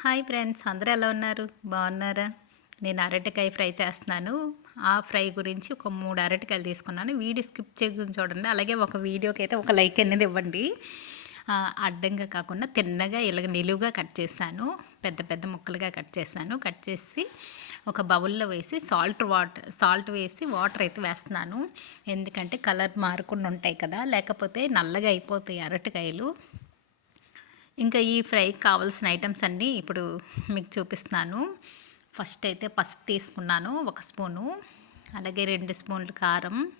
Hi friends అందరూ ఎలా ఉన్నారు? బాగున్నారా? నేను అరటికాయ ఫ్రై చేస్తున్నాను. ఆ ఫ్రై గురించి ఒక మూడు అరటికాయలు తీసుకున్నాను. వీడియో స్కిప్ చేయకుండా చూడండి. అలాగే ఒక వీడియోకి అయితే ఒక లైక్ అనేది ఇవ్వండి. అడ్డంగా కాకుండా తిన్నగా ఇలాగ నిలువుగా కట్ చేశాను. పెద్ద పెద్ద ముక్కలుగా కట్ చేశాను. కట్ చేసి ఒక బౌల్లో వేసి సాల్ట్ వాటర్ సాల్ట్ వేసి వాటర్ అయితే వేస్తున్నాను. ఎందుకంటే కలర్ మారకుండా ఉంటాయి కదా. లేకపోతే నల్లగా అయిపోతాయి అరటికాయలు. ఇంకా ఈ ఫ్రైకి కావాల్సిన ఐటమ్స్ అన్నీ ఇప్పుడు మీకు చూపిస్తున్నాను. ఫస్ట్ అయితే పసుపు తీసుకున్నాను ఒక స్పూను. అలాగే రెండు స్పూన్లు కారం.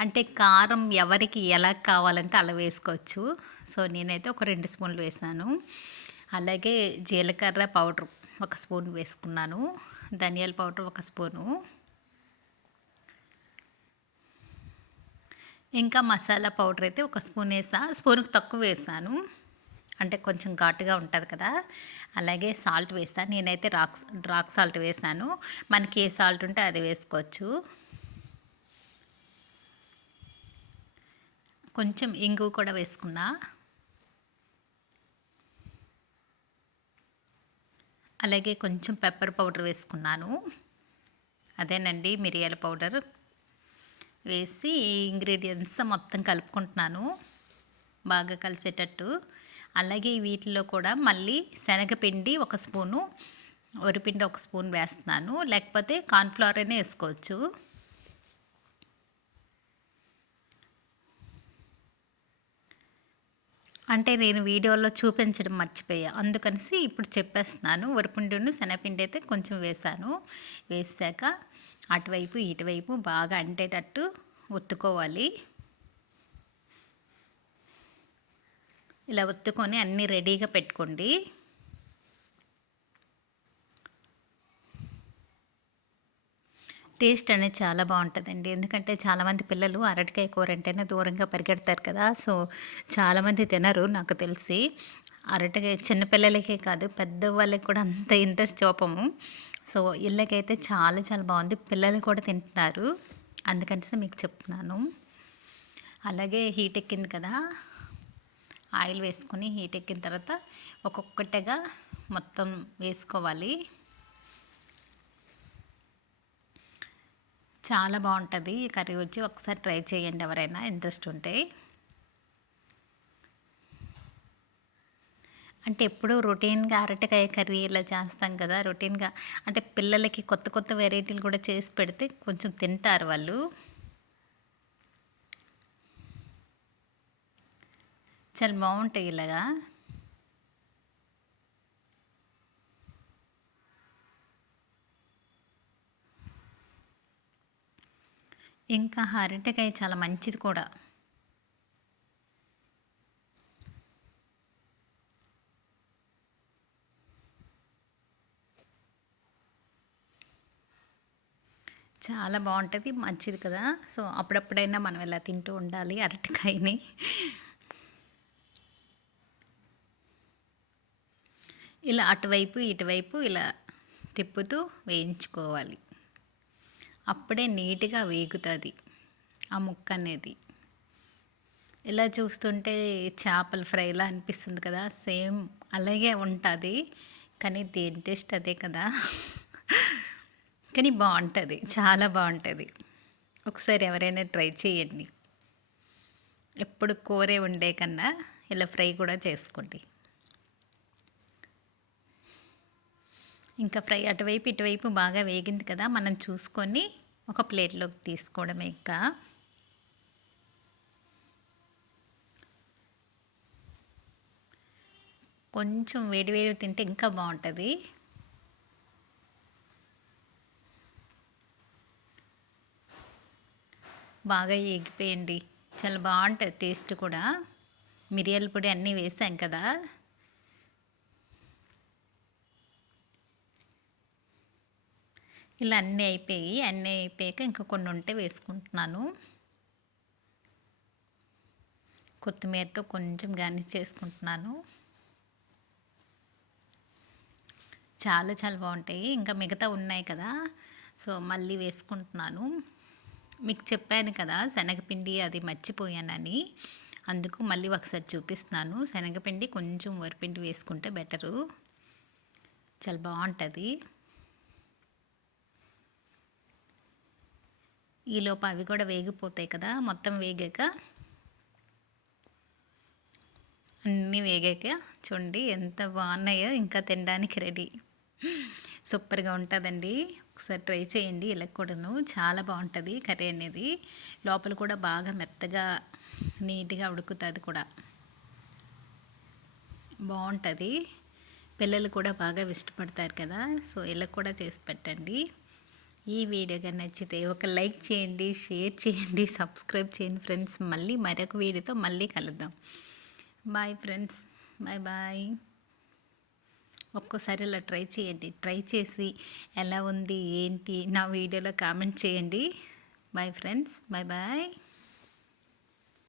అంటే కారం ఎవరికి ఎలా కావాలంటే అలా వేసుకోవచ్చు. సో నేనైతే ఒక రెండు స్పూన్లు వేసాను. అలాగే జీలకర్ర పౌడర్ ఒక స్పూన్ వేసుకున్నాను. ధనియాల పౌడర్ ఒక స్పూను. ఇంకా మసాలా పౌడర్ అయితే ఒక స్పూన్ వేసా. స్పూన్కి తక్కువ వేసాను. అంటే కొంచెం ఘాటుగా ఉంటుంది కదా. అలాగే సాల్ట్ వేసాను నేనైతే రాక్ రాక్ సాల్ట్ వేసాను. మనకి ఏ సాల్ట్ ఉంటే అది వేసుకోవచ్చు. కొంచెం ఇంగు కూడా వేసుకున్నా. అలాగే కొంచెం పెప్పర్ పౌడర్ వేసుకున్నాను. అదేనండి మిరియాల పౌడర్. వేసి ఇంగ్రీడియంట్స్ మొత్తం కలుపుకుంటున్నాను. బాగా కలిసేటట్టు. అలాగే వీటిలో కూడా మళ్ళీ శనగపిండి ఒక స్పూను వరిపిండి ఒక స్పూన్ వేస్తున్నాను. లేకపోతే కార్న్ఫ్లవర్ అయినా వేసుకోవచ్చు. అంటే నేను వీడియోలో చూపించడం మర్చిపోయా. అందుకనేసి ఇప్పుడు చెప్పేస్తున్నాను. వరిపిండిను శనగపిండి అయితే కొంచెం వేసాను వేసాక అటువైపు ఇటువైపు బాగా అంటేటట్టు ఒత్తుకోవాలి. ఇలా ఒత్తుకొని అన్నీ రెడీగా పెట్టుకోండి. టేస్ట్ అనేది చాలా బాగుంటుందండి. ఎందుకంటే చాలామంది పిల్లలు అరటికాయ కూర అంటేనే దూరంగా పరిగెడతారు కదా. సో చాలామంది తినరు నాకు తెలిసి. అరటికాయ చిన్నపిల్లలకే కాదు పెద్దవాళ్ళకి కూడా అంత ఇంట్రెస్ట్ చూపము. సో ఇళ్ళకైతే చాలా చాలా బాగుంది. పిల్లలు కూడా తింటున్నారు. అందుకనేసి మీకు చెప్తున్నాను. అలాగే హీట్ ఎక్కింది కదా. ఆయిల్ వేసుకొని హీట్ ఎక్కిన తర్వాత ఒక్కొక్కటిగా మొత్తం వేసుకోవాలి. చాలా బాగుంటుంది. ఈ కర్రీ వచ్చి ఒకసారి ట్రై చేయండి ఎవరైనా ఇంట్రెస్ట్ ఉంటే. అంటే ఎప్పుడు రొటీన్గా అరటికాయ కర్రీ ఇలా చేస్తాం కదా రొటీన్గా. అంటే పిల్లలకి కొత్త కొత్త వెరైటీలు కూడా చేసి పెడితే కొంచెం తింటారు వాళ్ళు. చాలా బాగుంటాయి ఇలాగా. ఇంకా అరటికాయ చాలా మంచిది కూడా. చాలా బాగుంటుంది మంచిది కదా. సో అప్పుడప్పుడైనా మనం ఇలా తింటూ ఉండాలి అరటికాయని. ఇలా అటువైపు ఇటువైపు ఇలా తిప్పుతూ వేయించుకోవాలి. అప్పుడే నీట్గా వేగుతుంది ఆ ముక్క అనేది. ఇలా చూస్తుంటే చేపల ఫ్రైలా అనిపిస్తుంది కదా సేమ్ అలాగే ఉంటుంది. కానీ దేని టేస్ట్ అదే కదా. కానీ బాగుంటుంది చాలా బాగుంటుంది. ఒకసారి ఎవరైనా ట్రై చేయండి. ఎప్పుడు కూరే ఉండే కన్నా ఇలా ఫ్రై కూడా చేసుకోండి. ఇంకా ఫ్రై అటువైపు ఇటువైపు బాగా వేగింది కదా మనం చూసుకొని ఒక ప్లేట్లోకి తీసుకోవడమే ఇంకా. కొంచెం వేడి వేడి తింటే ఇంకా బాగుంటుంది. బాగా ఎగిపోయండి చాలా బాగుంటుంది టేస్ట్ కూడా. మిరియాల పొడి అన్నీ వేసాం కదా. ఇలా అన్నీ అయిపోయి అన్నీ అయిపోయాక ఇంకా కొన్ని ఉంటే వేసుకుంటున్నాను. కొత్తిమీరతో కొంచెం గార్నిష్ చేసుకుంటున్నాను. చాలా చాలా బాగుంటాయి. ఇంకా మిగతా ఉన్నాయి కదా సో మళ్ళీ వేసుకుంటున్నాను. మీకు చెప్పాను కదా శనగపిండి అది మర్చిపోయానని. అందుకు మళ్ళీ ఒకసారి చూపిస్తున్నాను. శనగపిండి కొంచెం వరిపిండి వేసుకుంటే బెటరు. చాలా బాగుంటుంది. ఈలోపు అవి కూడా వేగిపోతాయి కదా మొత్తం వేగాక అన్నీ వేగాక చూడండి ఎంత బాగున్నాయో ఇంకా తినడానికి రెడీ సూపర్గా ఉంటుందండి. ఒకసారి ట్రై చేయండి ఇలా కూడాను చాలా బాగుంటుంది కర్రీ అనేది. లోపల కూడా బాగా మెత్తగా నీట్గా ఉడుకుతుంది కూడా. బాగుంటుంది. పిల్లలు కూడా బాగా ఇష్టపడతారు కదా సో ఇలా కూడా చేసి పెట్టండి. ఈ వీడియో కానీ నచ్చితే ఒక లైక్ చేయండి షేర్ చేయండి సబ్స్క్రైబ్ చేయండి ఫ్రెండ్స్. మళ్ళీ మరొక వీడియోతో మళ్ళీ కలుద్దాం. బాయ్ ఫ్రెండ్స్ బాయ్ బాయ్ ఒక్కోసారి ఇలా ట్రై చేయండి. ట్రై చేసి ఎలా ఉంది ఏంటి నా వీడియోలో కామెంట్ చేయండి. Bye friends bye bye